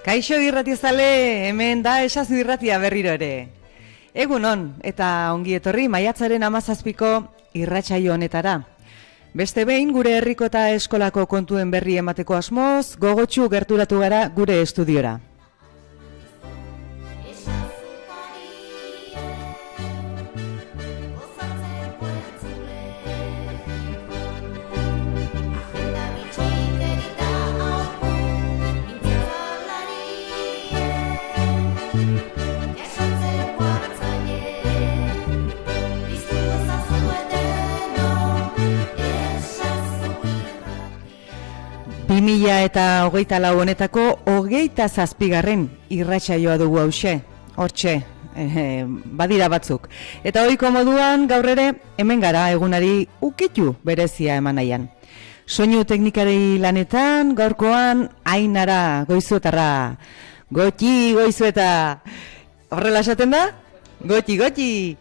Kaixo irratiazale, hemen da esazu irratia berriro ere. Egun on, eta ongi etorri maiatzaren 17ko irratsaio honetara. Beste behin gure herriko eta eskolako kontuen berri emateko asmoz, gogotsu gerturatu gara gure estudiora. Eta 2024 honetako 27. irratsaioa dugu hauxe, hortxe, badira batzuk. Eta ohiko moduan gaur ere hemen gara egunari ukitu berezia eman nahian. Soinu teknikari lanetan gaurkoan Ainara Goizuetarra. Goti Goizueta. Horrela esaten da? Goti!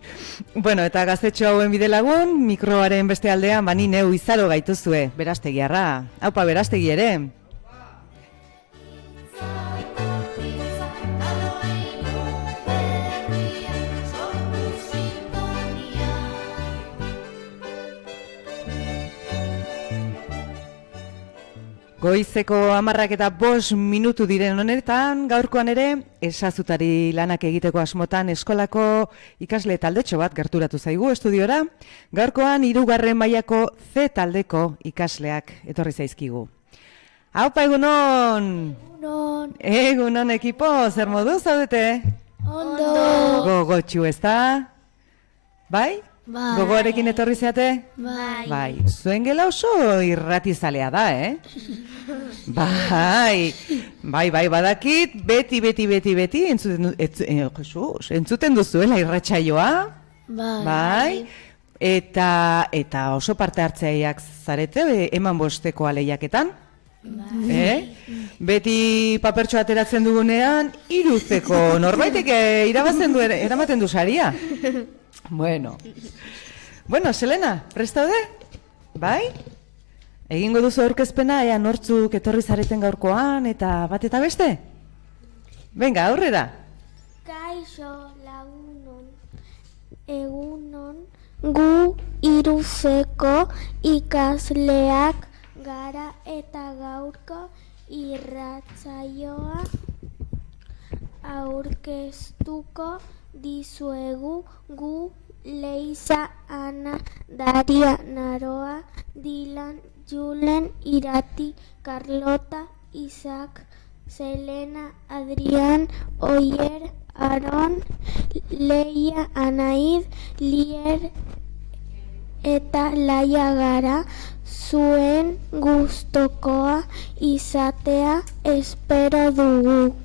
Bueno, eta gaztetxo hauen bidelagun, mikroaren beste aldean, bani neu izaro gaituzue, Berastegiarra. Haupa, Berastegi ere. Goizeko 10:05 minutu diren honetan, gaurkoan ere, esazutari lanak egiteko asmotan eskolako ikasle taldetxo bat gerturatu zaigu estudiora. Gaurkoan 3. mailako C taldeko ikasleak etorri zaizkigu. Haupa, egunon! Egunon ekipo, zer modu zaudete? Ondo! Gogotxu, ez da? Bai? Gogoarekin etorri zeate? Bai. Zuen gela oso irratizalea da, Bai, badakit, beti, entzuten duzuela irratsaioa? Bai. Eta oso parte hartzaileak zarete, eman bosteko lehiaketan? Beti papertxo ateratzen dugunean, 3 norbaitek eramaten du saria? Bueno, Selena, prest daude? Bai? Egingo duzu aurkezpena, ea nortzuk etorri zareten gaurkoan, eta bat eta beste? Venga, aurrera! Kaixo lagunon, egunon, gu 3ko ikasleak gara eta gaurko irratsaioa aurkeztuko dizuegu. Gu Leiza, Ana, Daria, Naroa, Dilan, Julen, Irati, Carlota, Isaac, Selena, Adrián, Oyer, Aron, Leia, Anaid, Lier eta Laia gara. Zuen gustokoa izatea espero dugu.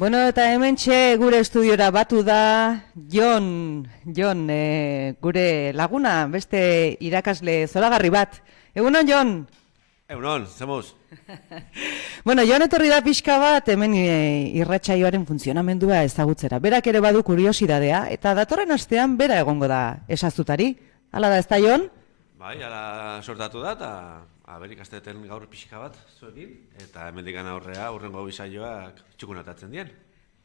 Bueno, eta hementxe gure estudiora batu da Jon, gure laguna, beste irakasle zoragarri bat. Egunon, Jon? Egunon, zemuz? Bueno, Jon etorri da pixka bat, hemen irratsaioaren funtzionamendua ezagutzera. Berak ere badu kuriosidadea, eta datorren astean bera egongo da esazutari. Hala da, ez da, Jon? Bai, ala sortatu da, eta berik asteten gaur pixka bat zuekin, eta hemendikan aurrea, urrengo bisaioak txukunatatzen dien.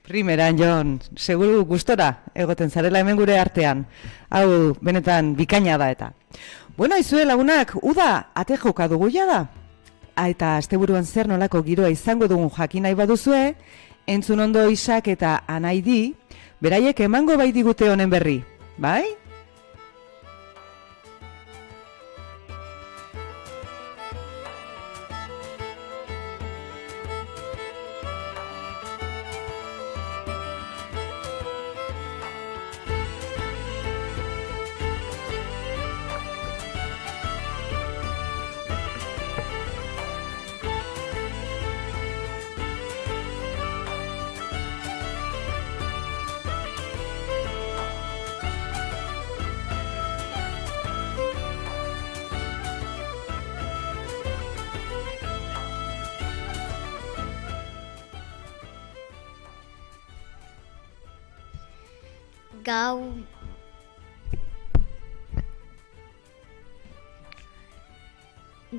Primeran, Jon, seguru gustora egoten zarela hemen gure artean. Hau, benetan, bikaina da eta. Bueno, aizue lagunak, uda, ate joka dugu da. Eta asteburuan zer nolako giroa izango dugun jakin nahi baduzue, entzun ondo Isak eta Anaidi, beraiek emango bai digute honen berri, bai?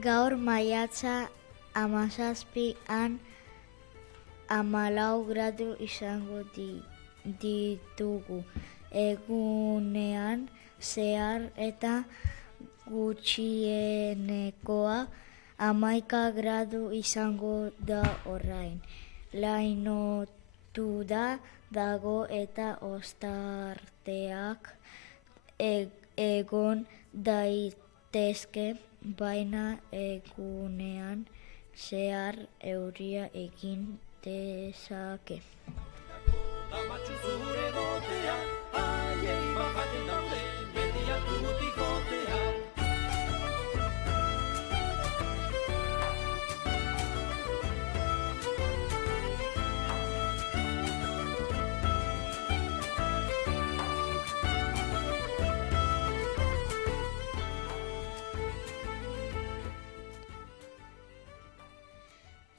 Gaur maiatza 17an 14 gradu izango ditugu. Egunean zehar eta gutxienekoa 11 gradu izango da orain. Lainotuta dago eta ostarteak egon daitezke, baina egunean zehar euria egin dezake.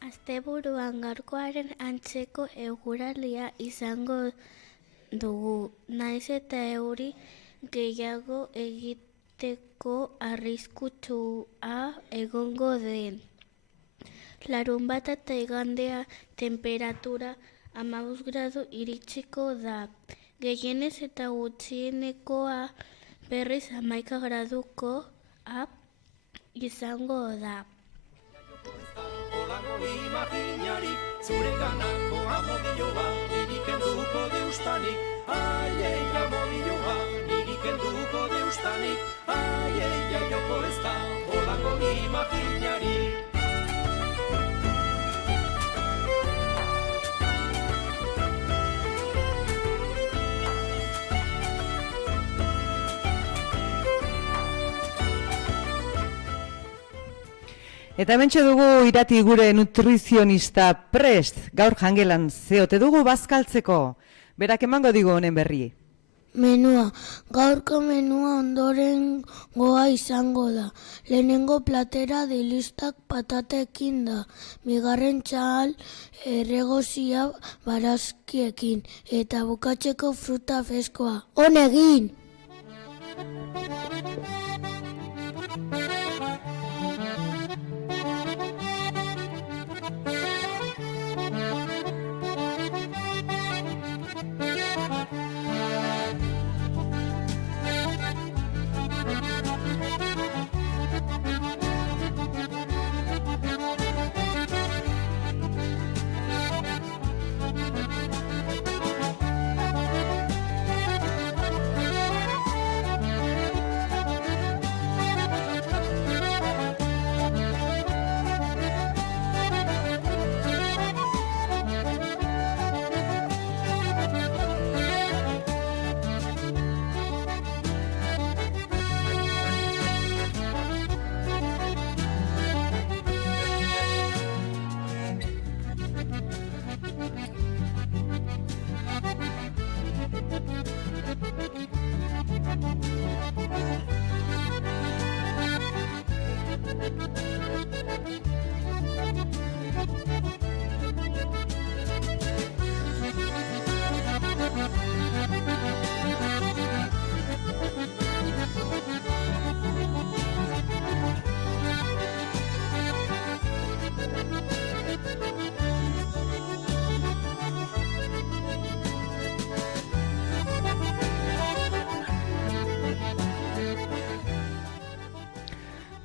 Asteburuan gaurkoaren antzeko eguraldia izango dugu, naiz eta euri gehiago egiteko arriskutsua egongo den. Larunbata eta igandea temperatura 15 gradu iritsiko da. Gehienez eta gutxienekoa berriz 11 gradukoa izango da. Olako imaginarik, zure ganako amodioa, niri kenduko deustanik, aiei amodioa, niri kenduko deustanik, aiei jaioko ez da, olako imaginarik. Eta hementxe dugu irati gure nutrizionista prest, gaur jangelan zeote dugu bazkaltzeko. Berak emango digu honen berri. Menua. Gaurko menua ondoren goa izango da. Lehenengo platera dilistak patatekin da. Bigarren txal erregozia barazkiekin. Eta bukatzeko fruta freskoa. On egin!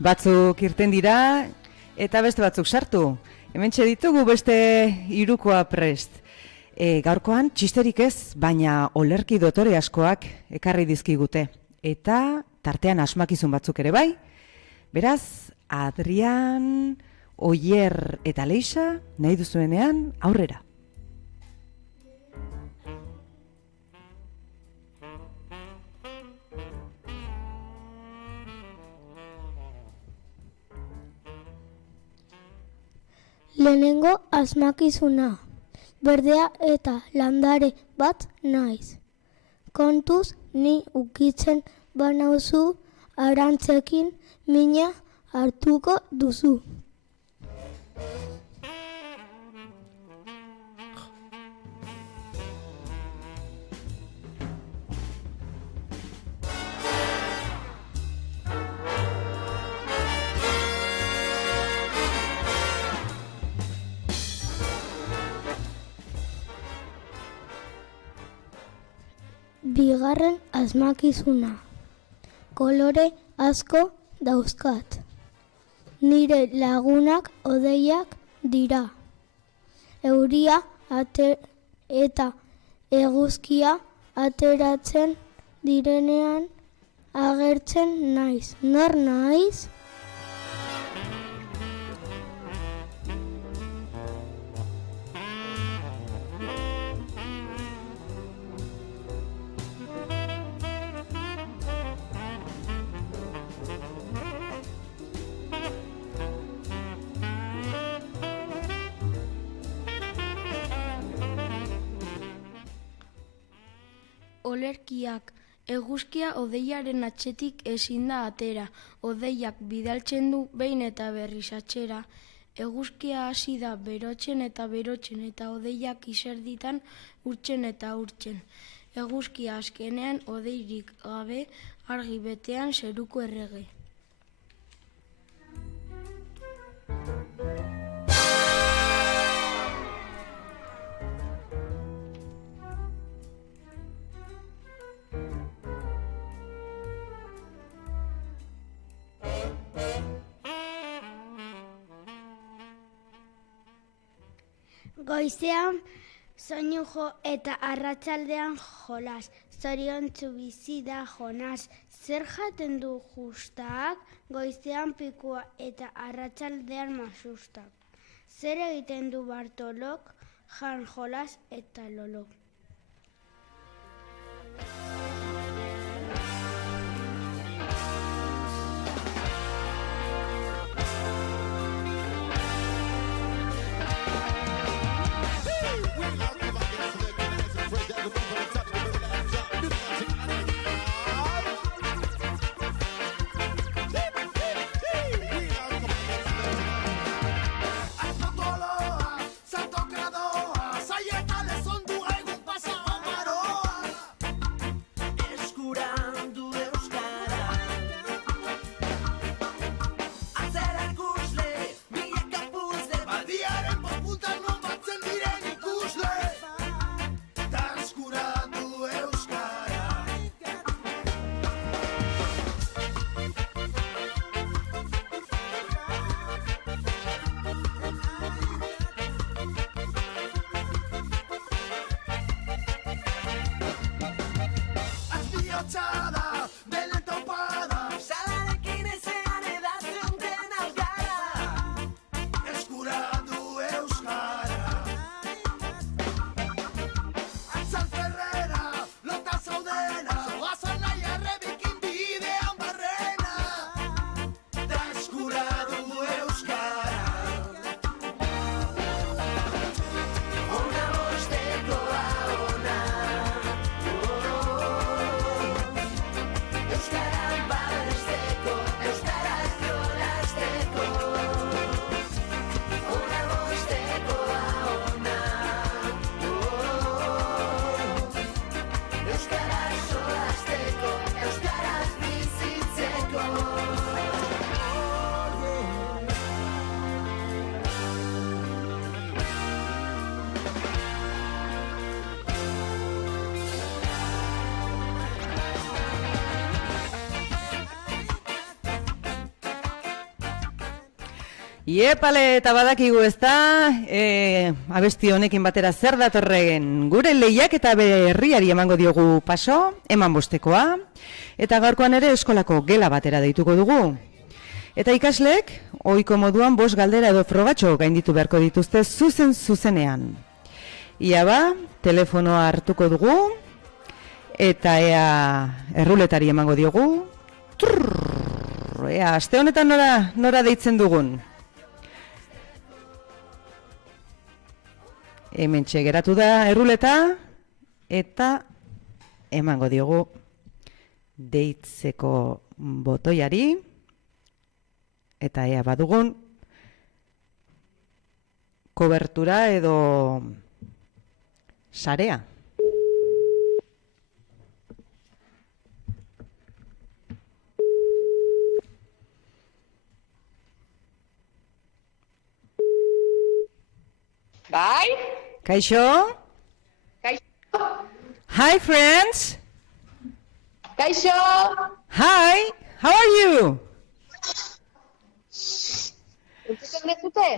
Batzuk irten dira eta beste batzuk sartu. Hementxe ditugu beste hirukoa prest. Gaurkoan txisterik ez, baina olerki dotore askoak ekarri dizkigute. Eta tartean asmakizun batzuk ere bai. Beraz, Adrian, Oier eta Leixa, nahi duzuenean aurrera. Lehenengo asmakizuna. Berdea eta landare bat naiz. Kontuz ni ukitzen banauzu arantzekin mina hartuko duzu. Bigarren asmakizuna. Kolore asko dauzkat. Nire lagunak hodeiak dira. Euria eta eguzkia ateratzen direnean agertzen naiz. Nor naiz? Olerkiak, eguzkia hodeiaren atzetik ezin da atera, hodeiak bidaltzen du behin eta berriz atzera. Eguzkia hasi da berotzen eta hodeiak izerditan urtzen eta urtzen. Eguzkia azkenean hodeirik gabe argi betean zeruko errege. Goizean soinu jo eta arratsaldean jolas. Zoriontsu bizi da Jonas. Zer jaten du justak? Goizean pikua eta arratsaldean masustak. Zer egiten du Bartolok? Jan, Jolas eta Lolo. Iepale eta badakigu ezta, abesti honekin batera zer datorren gure lehiak eta berriari emango diogu paso, eman bostekoa, eta gaurkoan ere eskolako gela batera deituko dugu. Eta ikasleek, ohiko moduan 5 galdera edo frogatxo gainditu beharko dituzte zuzenean. Ia ba, telefonoa hartuko dugu, eta ea erruletari emango diogu, ea, aste honetan nora deitzen dugun. Hementxe geratu da erruleta eta emango diogu deitzeko botoiari eta ea badugun kobertura edo sarea. Bai? Kaixo? Kaixo? Hi, friends. Kaixo? Hi, how are you? Entzuten dezute?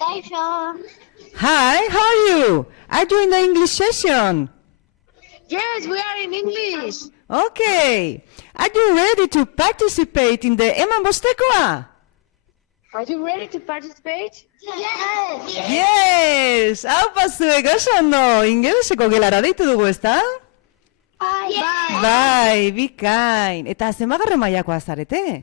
Kaixo. Hi, how are you? Are you in the English session? Yes, we are in English. Okay. Are you ready to participate in the Eman Bostekoa? Are you ready to participate? Yes. Yes! Hau pazuek oso ondo, ingeleseko gelara deitu dugu, ezta? Bai, bikain. Eta zenbagarren mailakoa zarete?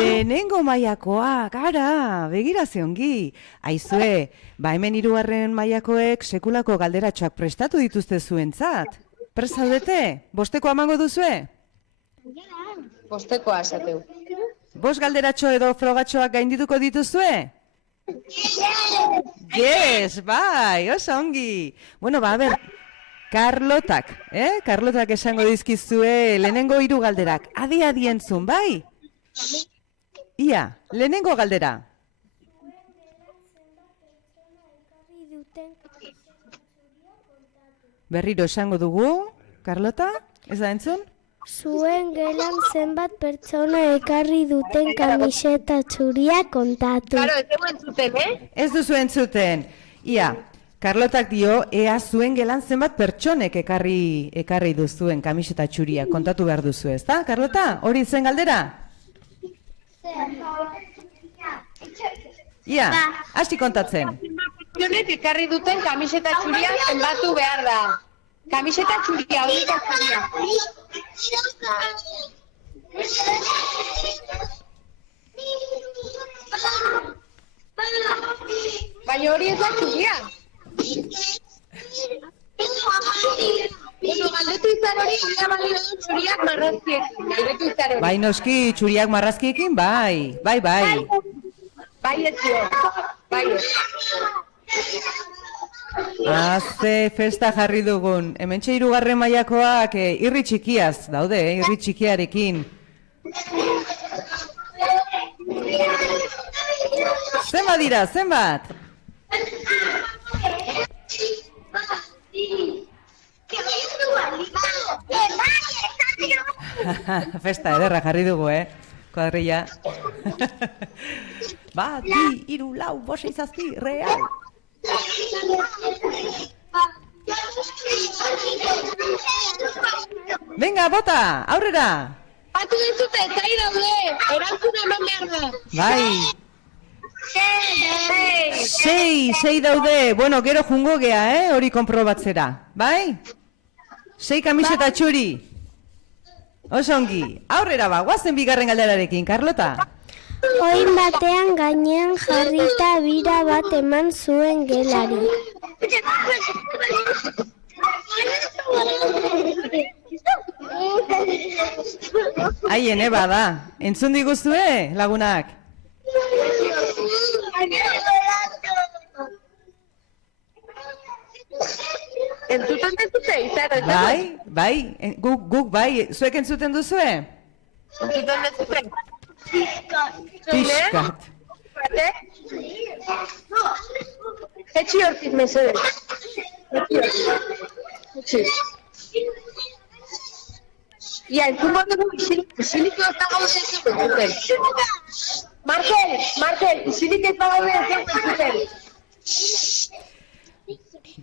Lehenengo mailakoa, gara, begira ze ongi. Aizue, ba hemen 3. mailakoek sekulako galderatxoak prestatu dituzte zuentzat. Prest zaudete? Bosteko emango duzue? Bostekoa esateu. 5 galderatxo edo frogatxoak gaindituko dituzue? Yes, bai, oso ongi. Bueno, ba, a ber, Karlotak esango dizkizue lehenengo 3 galderak. Adi entzun, bai? Ia, lehenengo galdera. Berriro esango dugu, Karlota, ez da entzun? Zuen gelan zenbat pertsona ekarri duten kamiseta txuria kontatu. Claro, ez dugu entzuten, Ez duzu entzuten. Ia, Karlotak dio, ea zuen gelan zenbat pertsonek ekarri duzuen kamiseta txuria kontatu behar duzu, ez da, Karlota? Hori zen galdera? Ia, hasti kontatzen. Pertsonek ekarri duten kamiseta txuria zenbatu behar da. Kamiseta txuria, única txuria. Baina hori ez da txuria. Bueno, galdetu izan hori, ia balio du txuriak marrazkiekin. Galdetu izan hori. Bai, noski, txuriak marrazkiekin, bai. Bai. Bai ez dio, bai ez. Ze festa jarri dugun. Hementxe 3. mailakoak irri txikiaz daude, irri txikiarekin. Zenbat dira, zenbat? Festa ederra jarri dugu, kuadrilla. 1, 2, 3, 4, 5, 6, 7, real. Venga, bota, aurrera! Batu dizute, zai daude, erantzuna eman behar da. Bai! 6 daude, bueno, gero jungo gea, hori konprobatzera, bai? 6 kamiseta txuri. Osongi, aurrera ba, guazen 2. galderarekin, Karlota. Oin batean gainean jarrita bira bat eman zuen gelari. Haien, bada. Entzun diguzue, lagunak? Entzuten dezute, izan. Bai, guk bai, zuek entzuten duzue? Entzuten dezute. Piskat. Etxi hortik, mesede. Etxi. Ia, entzungo dugu isilik ez dago entzuten. Markel, isilik ez dago entzuten.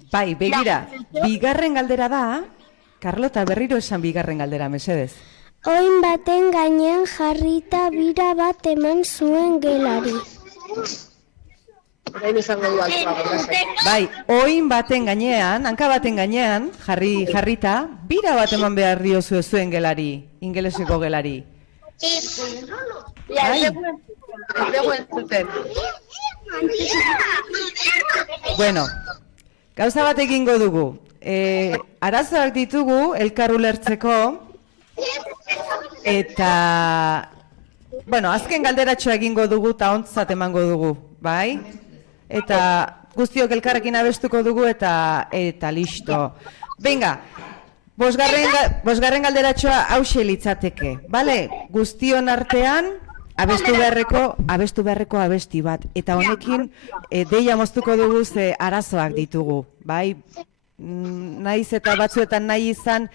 Bai, begira, bigarren galdera da, Carlota, berriro esan bigarren galdera, mesedez. Oin baten gainean jarrita bira bat eman zuen gelari. Bai, oin baten gainean, hanka baten gainean, jarrita, bira bat eman behar diozu zuen gelari, ingeleseko gelari. Bai. Bueno, gauza bat egingo dugu. Arazoak ditugu elkar ulertzeko, eta, bueno, azken galderatxoa egingo dugu eta ontzat emango dugu, bai? Eta guztiok elkarrekin abestuko dugu eta listo. Venga, bosgarren galderatxoa hause litzateke, bale? Guztion artean abestu beharreko abesti bat. Eta honekin deia moztuko dugu ze arazoak ditugu, bai? Naiz eta batzuetan nahi izan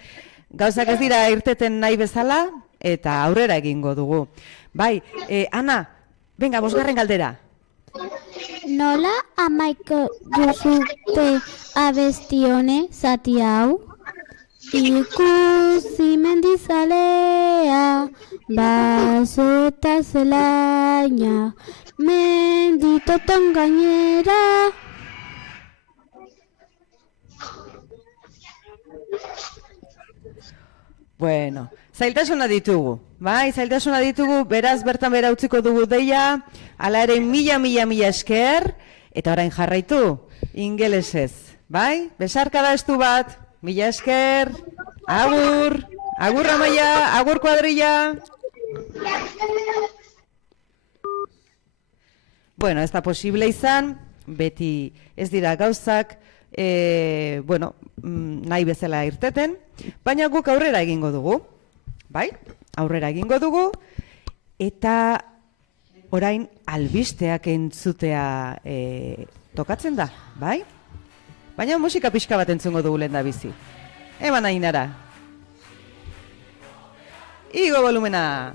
gauzak ez dira irteten nahi bezala eta aurrera egingo dugu. Bai, Ana, venga, bosgarren galdera. Nola amaiko duzute abesti hone zati hau? Ikusi mendizalea, baso eta zelaina, menditoton gainera. Bueno, zailtasuna ditugu, bai, zailtasuna ditugu, beraz bertan bera utziko dugu deia, ala ere mila esker, eta orain jarraitu, ingelesez, bai? Besarkada estu bat, mila esker, agur Amaia, agur kuadrilla. Bueno, ez da posible izan, beti ez dira gauzak, nahi bezala irteten, baina guk aurrera egingo dugu, bai? Aurrera egingo dugu, eta orain albisteak entzutea tokatzen da, bai? Baina musika pixka bat entzungo dugu lehen da bizi. Eman Ainara. Igo volumena.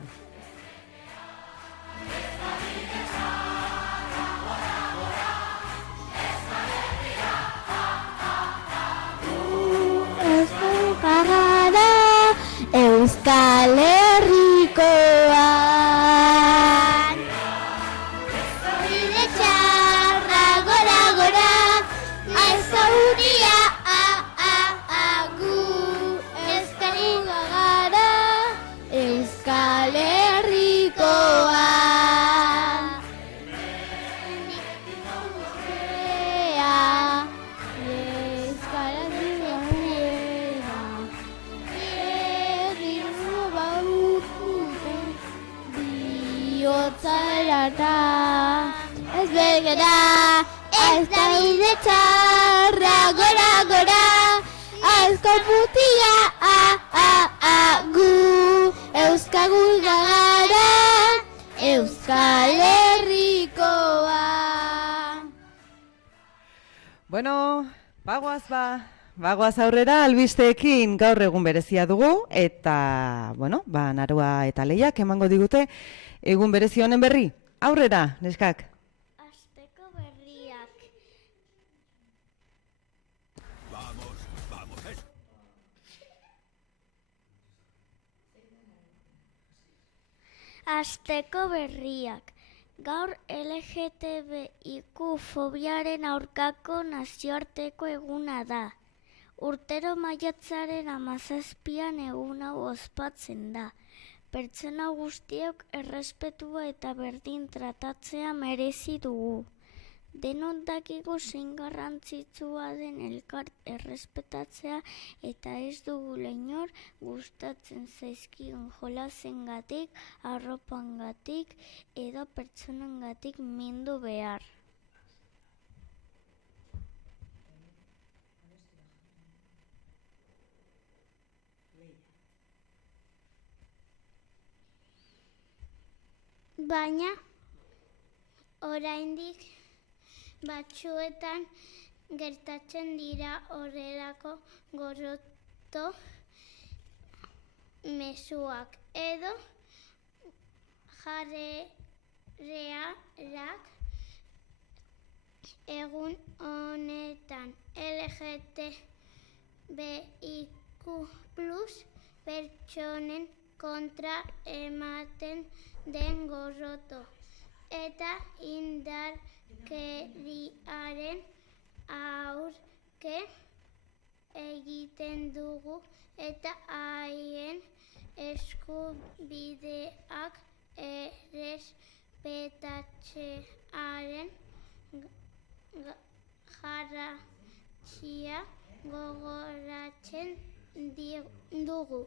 Euskal Herrikoan bide txarra gora gora aizauria gu eskarua gara Euskal Herrikoan ez begera, ez da bide txarra gora gora aizko putia gu euskagul gara Euskal Herrikoa. Bueno, bagoaz aurrera albisteekin gaur egun berezia dugu, eta, Narua eta Leiak emango digute egun berezi honen berri. Aurrera, neskak. Asteko berriak. Asteko berriak. Gaur LGTBIQ fobiaren aurkako nazioarteko eguna da. Urtero maiatzaren 17an egun hau ospatzen da. Pertsona guztiok errespetua eta berdin tratatzea merezi dugu. Denok dakigu zein garrantzitsua den elkar errespetatzea eta ez dugu inor gustatzen zaizkigun jolasengatik, arropangatik edo pertsonengatik mindu behar. Baina, oraindik batzuetan gertatzen dira horrelako gorroto mezuak edo jarrerak egun honetan LGTBIQ+ pertsonen kontra ematen den gorroto eta indarkeriaren aurke egiten dugu eta haien eskubideak errespetatzearen garrantzia gogoratzen dugu.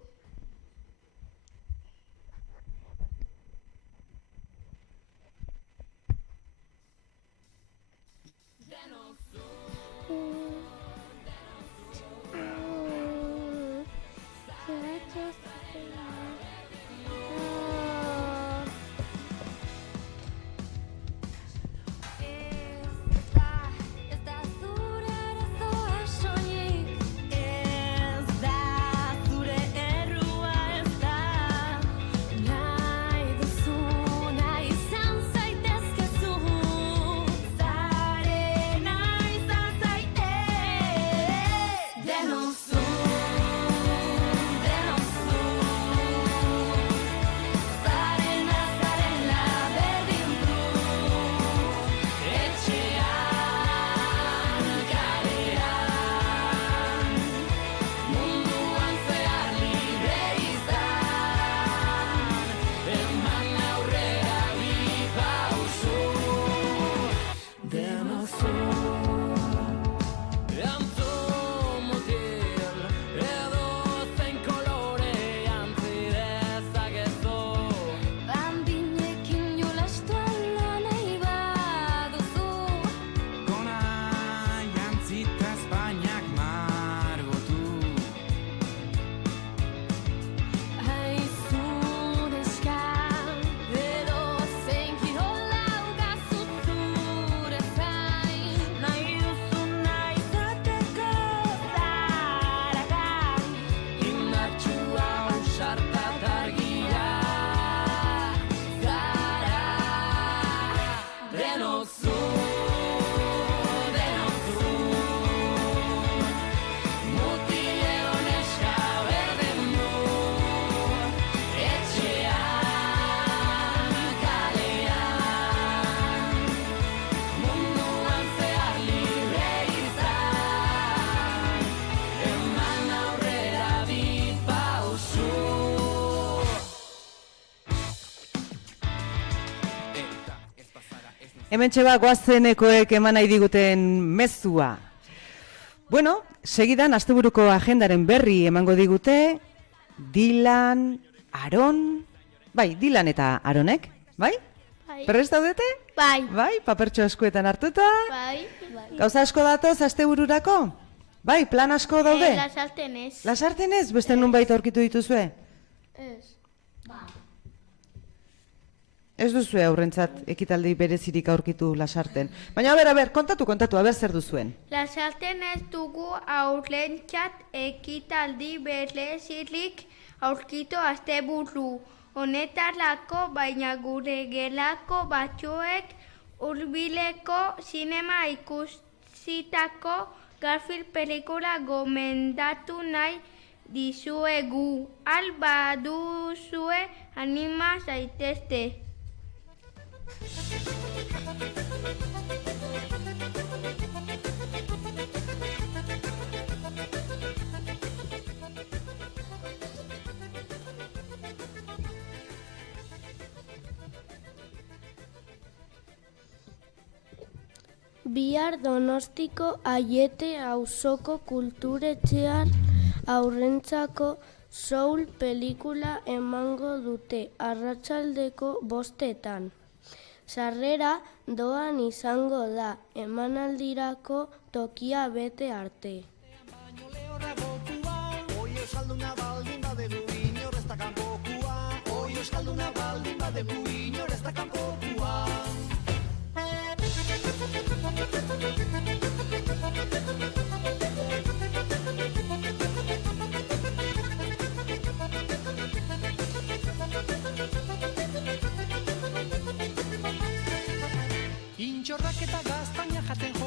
Hementxe goazenekoek eman nahi diguten mezua. Bueno, segidan asteburuko agendaren berri emango digute Dylan, Aron, Dylan eta Aronek, bai? Prest daudete? Bai. Bai, papertxo eskuetan hartuta? Bai. Gauza asko datoz astebururako? Bai, plan asko daude? Lasarten ez. Lasarten ez? Beste nunbait aurkitu dituzue? Ez. Ez duzue aurrentzat ekitaldi berezirik aurkitu Lasarten. Baina, kontatu, zer duzuen? Lasarten ez dugu aurrentzat ekitaldi berezirik aurkitu asteburu honetarako, baina gure gelako batzuek hurbileko zinema ikusitako Garfield pelikula gomendatu nahi dizuegu. Baduzue anima zaitezte. Bihar Donostiko Aiete auzoko kulturetxean aurrentzako soul pelikula emango dute arratsaldeko 5:00. Sarrera doan izango da, emanaldirako tokia bete arte.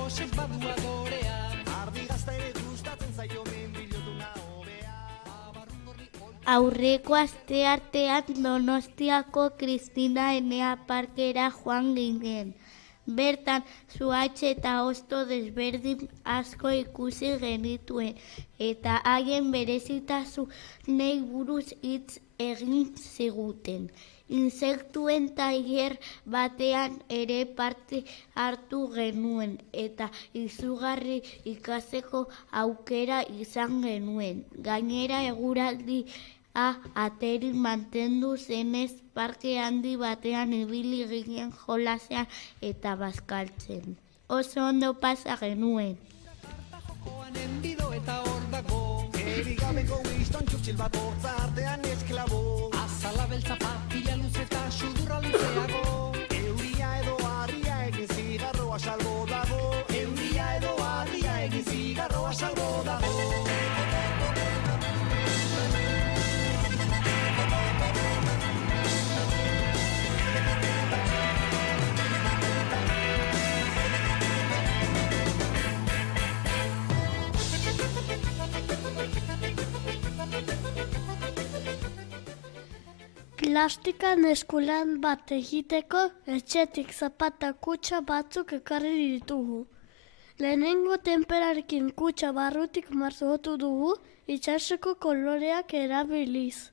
Josek badu adorea, ardi gaztere gustatzen zaio menbilotuna hobea. Aurreko asteartean Donostiako Kristina Enea Parkera joan ginen. Bertan, zuhaitz eta hosto desberdin asko ikusi genituen, eta haien berezitasunei buruz hitz egin ziguten. Insektuen tailer batean ere parte hartu genuen, eta izugarri ikaseko aukera izan genuen. Gainera eguraldia ateri mantendu zenez parke handi batean ibili ginen jolasean eta bazkaltzen. Oso ondo pasa genuen. Jokoan enbido eta hor dago, erigabeko Winston Churchill bat hortza artean esklabo. Azala beltza patilla luze eta sudurra luzeago. Euria edo harria egin zigarroa salbo dago. Euria edo harria egin zigarroa salbo dago. Plastikan eskulan bat egiteko etxetik zapata kutxa batzuk ekarri ditugu. Lehenengo tenperarekin kutxa barrutik marzotu dugu itsasoko koloreak erabiliz.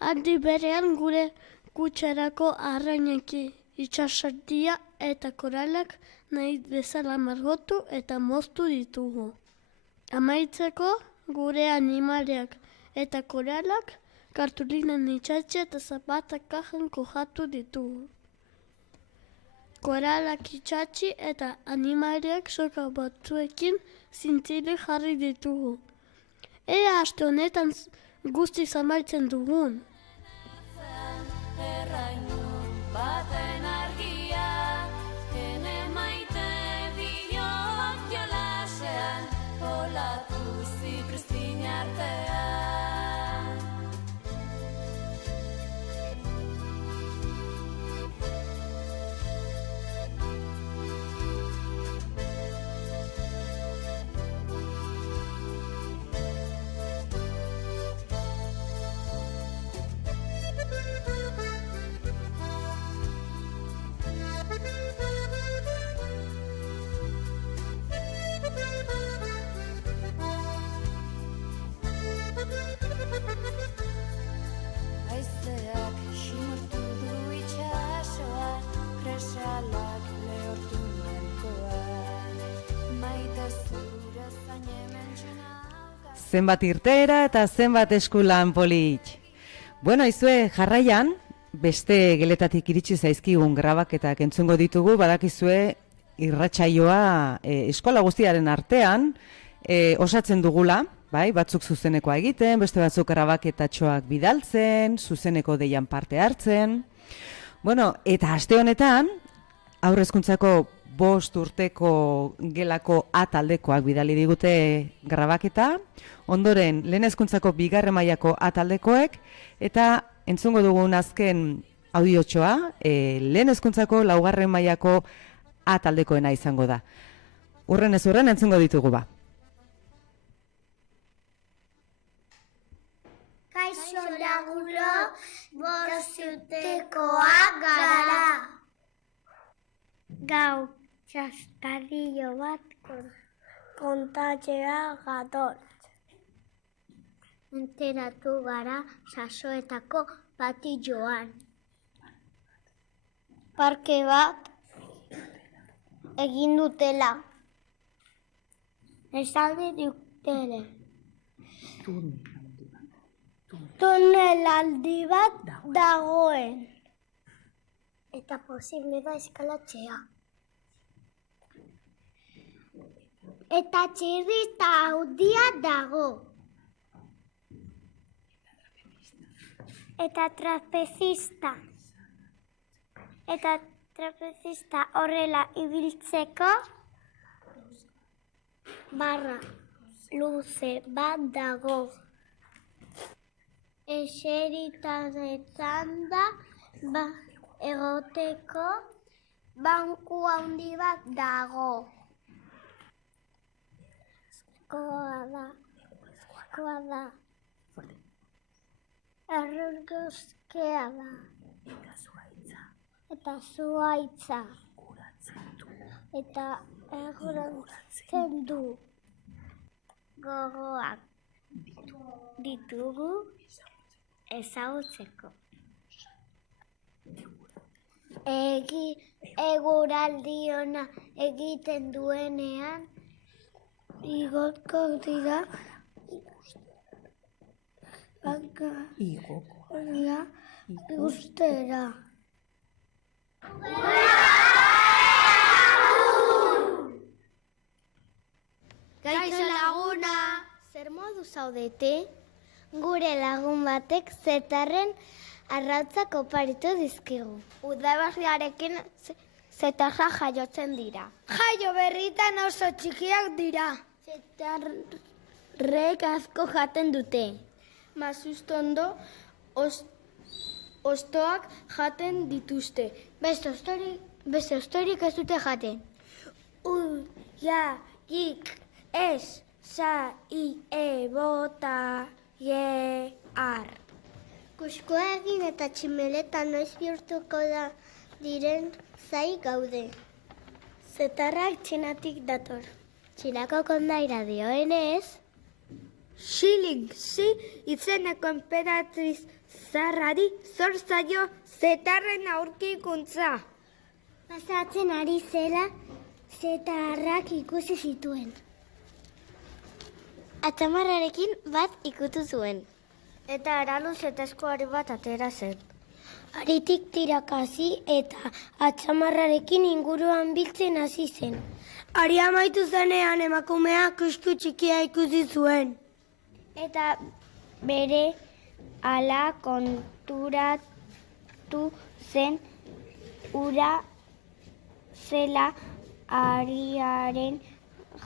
Handi berean gure kutxarako arraineki itsasardia eta koralak nahi bezala margotu eta moztu ditugu. Amaitzeko gure animaliak eta koralak kartulinan itxatxe eta zapata kajan kojatu ditugu. Koralak itxatxi eta animaliak soka batzuekin zintzile jarri ditugu. Ea aste honetan guzti zamaitzen dugun. Zenbat irteera eta zenbat eskulan polit. Bueno, izue jarraian, beste geletatik iritsi zaizkigun grabaketak entzungo ditugu, badakizue irratsaioa eskola guztiaren artean osatzen dugula, bai, batzuk zuzenekoa egiten, beste batzuk grabaketatxoak bidaltzen, zuzeneko deian parte hartzen. Bueno, eta aste honetan, haur hezkuntzako 5 urteko gelako A taldekoak bidali digute grabaketa, ondoren lehen hezkuntzako 2. mailako A taldekoek, eta entzungo dugun azken audiotxoa, lehen hezkuntzako 4. mailako A taldekoena izango da. Urren ez urren entzungo ditugu ba. Kaixo laguro, 5 urtekoak gara. Gau txastarillo bat kontatzea gator. Enteratu gara sasoetako bati joan. Parke bat egin dutela. Esaldi dutele. Tunelaldi bat dagoen. Eta posible da eskalatzea. Eta txirrista handia dago. Eta trapezista. Eta trapezista horrela ibiltzeko barra luze bat dago. Eseritaretan da egoteko banku handi bat dago. Egurrezkoa da. Erruguzkea da. Eta zuhaitza. Eta eguratzen du. Gogoak ditugu ezagutzeko. Eguraldi ona egiten duenean igoko dira ikustera. Kaixo laguna! Zer modu zaudete? Gure lagun batek zetarren arrautzak oparitu dizkigu. Udaberriarekin zetarra jaiotzen dira. Jaio berritan oso txikiak dira. Zetarrek asko jaten dute. Mazustondo ostoak jaten dituzte. Beste ostorik ez dute jaten. Uiaik ez saie bota ar. Kuskoa egin eta tximeleta noiz bihurtuko da diren zai gaude. Zetarrak txinatik dator. Txinako kondaira dioenez, Xiling, izeneko enperatriz zarrari zor zaio zetarren aurkikuntza. pasatzen ari zela zetarrak ikusi zituen. Atzamarrarekin bat ikutu zuen. Eta araluz eta eskuari bat atera zen. Aritik tirakasi eta atzamarrarekin inguruan biltzen hasi zen. Ari amaitu zenean emakumea kusku txikia ikusi zuen. Eta bere ala konturatu zen ura zela ariaren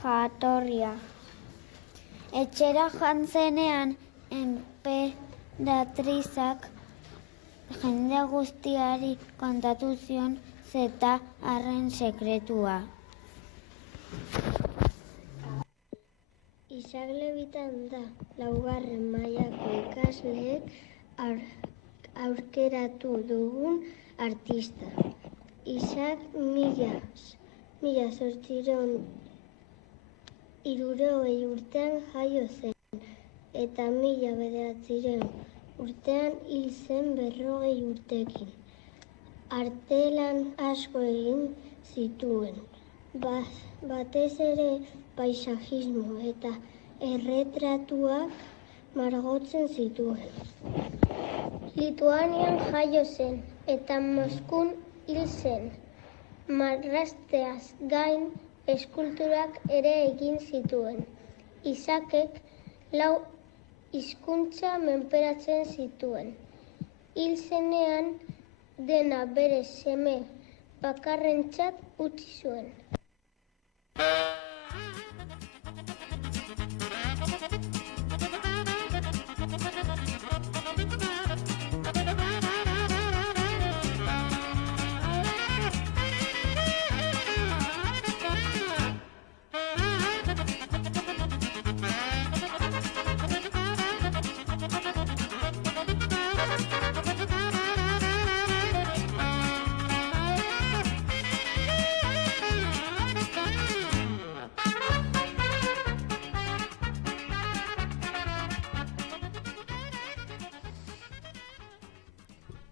jatorria. Etxera joan zenean enperatrizak jende guztiari kontatu zion zetarren sekretua. Isak Levitan da laugarren mailako ikasleek aurkeratu dugun artista. Isak 1860 urtean jaio zen, eta 1900 urtean hil zen 40 urtekin. Artelan asko egin zituen, batez ere paisajismo eta erretratuak margotzen zituen. Lituanian jaio zen eta Moskun hil zen. Marrazteaz gain eskulturak ere egin zituen. Isakek 4 hizkuntza menperatzen zituen. Hil zenean dena bere seme bakarrentzat utzi zuen.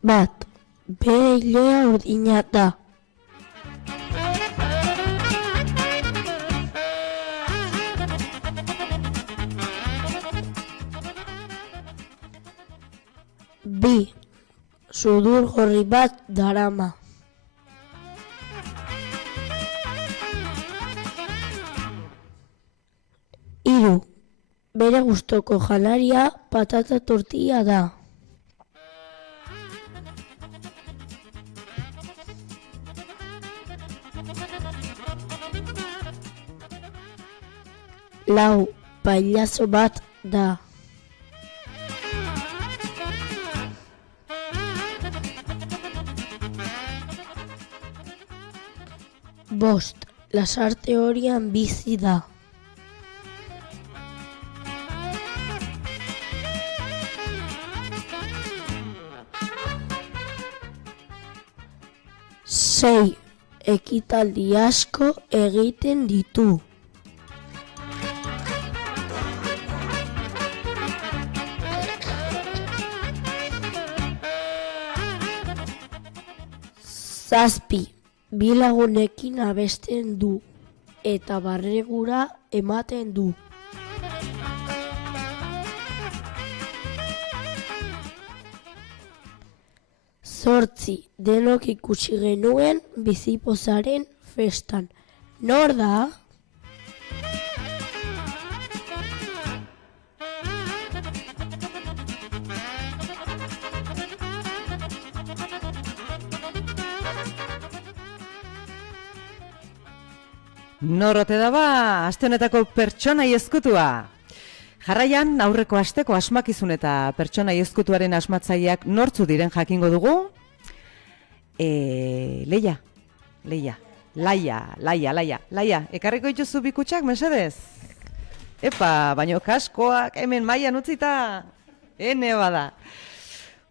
Bat, bere ilea urdina da. Bi, sudur gorri bat darama. Hiru, bere gustoko janaria patata tortilla da. Lau, pailazo bat da. Bost, lasarte horian bizi da. 6 ekitaldi asko egiten ditu. Zazpi, bi lagunekin abesten du eta barregura ematen du. Zortzi, denok ikusi genuen bizipozaren festan. Nor da? Norote daba, aste honetako pertsonai ezkutua. Jarraian, aurreko asteko asmakizun eta pertsonai ezkutuaren asmatzaileak nortzu diren jakingo dugu. Laia, ekarriko dituzu bikutsak, mesedez? Epa, baino kaskoak hemen mailan utzita, ene bada.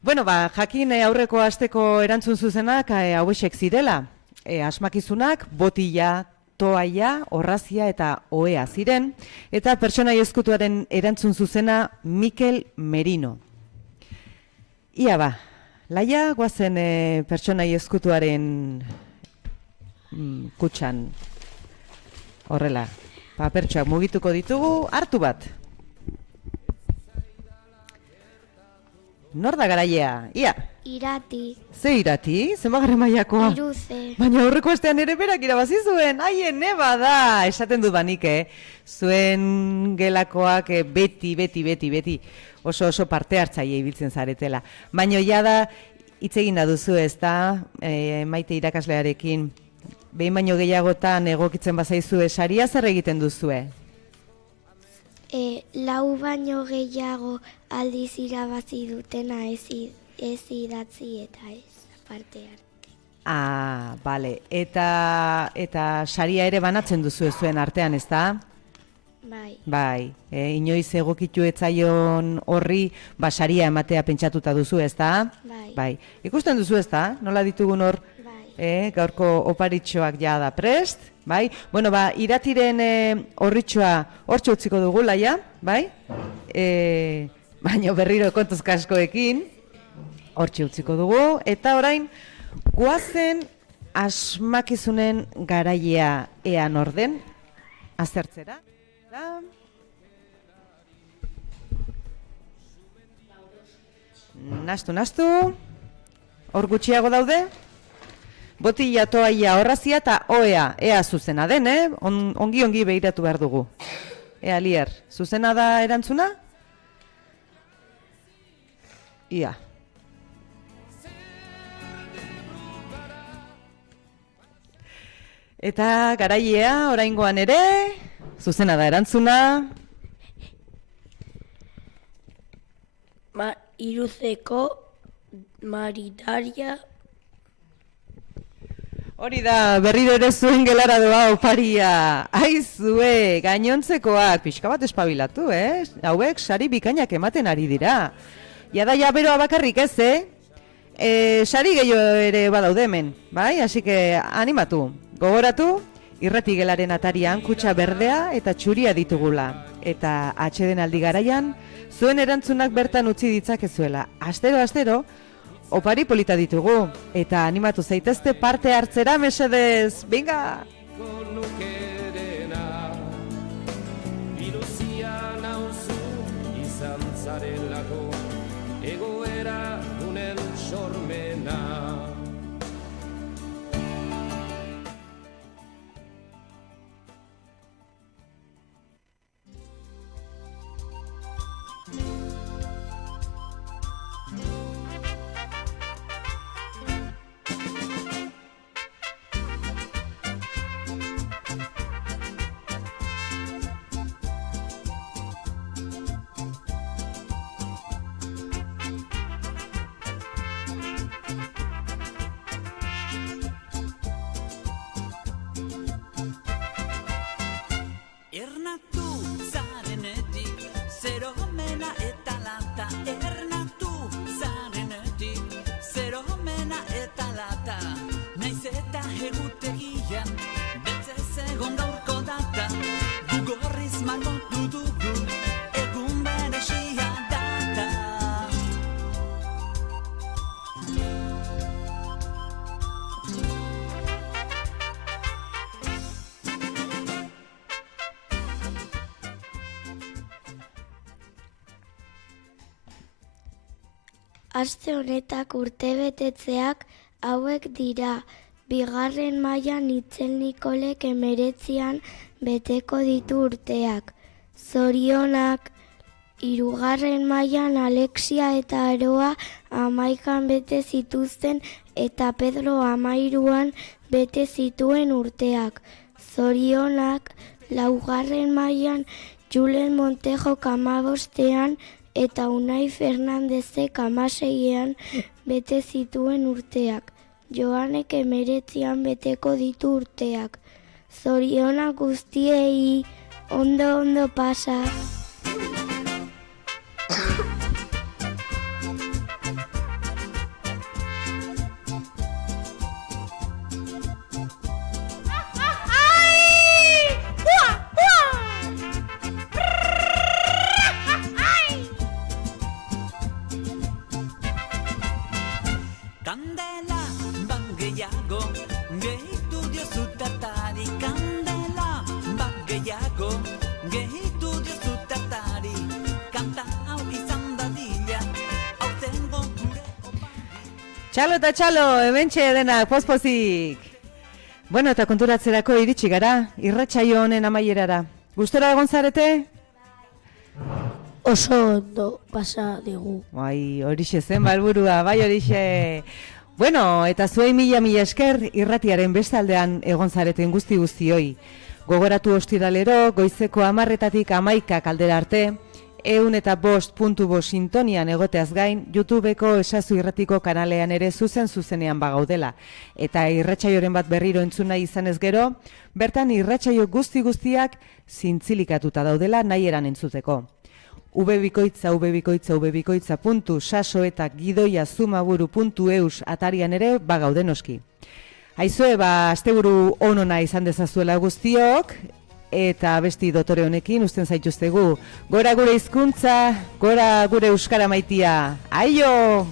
Bueno, jakin aurreko asteko erantzun zuzenak hauexek zirela. Asmakizunak, botila, toaia, orrazia eta ohea ziren, eta pertsonai ezkutuaren erantzun zuzena Mikel Merino. Ia Laia, guazen pertsonai ezkutuaren kutxan. Horrela, papertxoak mugituko ditugu, hartu bat. Nor da garailea? Ia. Irati. Ze Irati? Zenbagarren mailakoa? Iruze. Baina aurreko astean ere berak irabazi zuen. Aien, neba da. Esaten dut banik, Zuen gelakoak beti. Oso parte hartzaile ibiltzen zaretela. Baina jada hitz egin da duzu, ezta? Maite irakaslearekin. Behin baino gehiagotan egokitzen bazaizue, saria zer egiten duzue? Lau baino gehiago aldiz irabazi dutena ez idatzi eta ez parte hartu. Bale. Eta saria ere banatzen duzu zuen artean, ezta? Bai. Inoiz egokitu etzaion horri saria ematea pentsatuta duzu, ezta? Bai. Ikusten duzu, ezta? Nola ditugun hor? Gaurko oparitxoak jada prest, bai? Bueno, Iratiren horritxoa hortxe utziko dugu, Laia, bai? Baina berriro kontuz kaskoekin, hortxe utziko dugu, eta orain, guazen asmakizunen garailea ean orden, azertzera. Nastu, hor gutxiago daude? Botila, toaia, orrazia eta ohea, ea zuzena den, ongi behiratu behar dugu. Ea, Lier, zuzena da erantzuna? Ia. Eta garailea, oraingoan ere, zuzena da erantzuna. Iruzeko Maridaria. Hori da, berriro ere zuen gelara doa oparia. Aizue, gainontzekoak, pixka bat espabilatu, Hauek sari bikainak ematen ari dira. Jada beroa bakarrik ez, sari gehiago ere badaude hemen, bai? Así que animatu, gogoratu, irrati gelaren atarian kutxa berdea eta txuria ditugula. Eta atxeden aldi garaian, zuen erantzunak bertan utzi ditzakezuela. Astero, opari polita ditugu, eta animatu zaitezte parte hartzera, mesedez, binga! aste honetak urtebetetzeak hauek dira. 2. mailan Itzel Nikolek 19 beteko ditu urteak. Zorionak. 3. mailan Alexia eta Aroa 11 bete zituzten eta Pedro 13 bete zituen urteak. Zorionak. 4. mailan Julen Montejo 15 eta Unai Fernandezek 16 bete zituen urteak. Joanek 19 beteko ditu urteak. Zorionak guztiei, ondo pasa. Kandela, bageiago, gehitu diozu tartari. Kandela, bageiago, gehitu diozu tartari. Kanta hau izan dadila, aurtengo gure Txalo eta txalo, hementxe denak, pospozik. Bueno, eta konturatzerako iritsi gara, irratsaio honen amaierara. Gustora egon zarete? Oso ondo pasa digu. Bai, horixe zen balburua, bai horixe. Bueno, eta zuei mila esker irratiaren bestaldean egon zareten guztioi. Gogoratu ostiralero, goizeko 10:00-tatik 11:00 aldera arte, 105.5 sintonian egoteaz gain, YouTubeko Esazu Irratiko kanalean ere zuzenean bagaudela. Eta irratsaioren bat berriro entzun nahi izanez gero, bertan irratsaio guztiak zintzilikatuta daudela nahi eran entzuteko. ubebikoitza.saso eta gidoiazumaburu.eus atarian ere bagaudenoski. Aizue, asteburu onona izan dezazuela guztiok, eta besti dotore honekin usten zaituztegu. Gora gure hizkuntza, gora gure euskara maitia. Aio!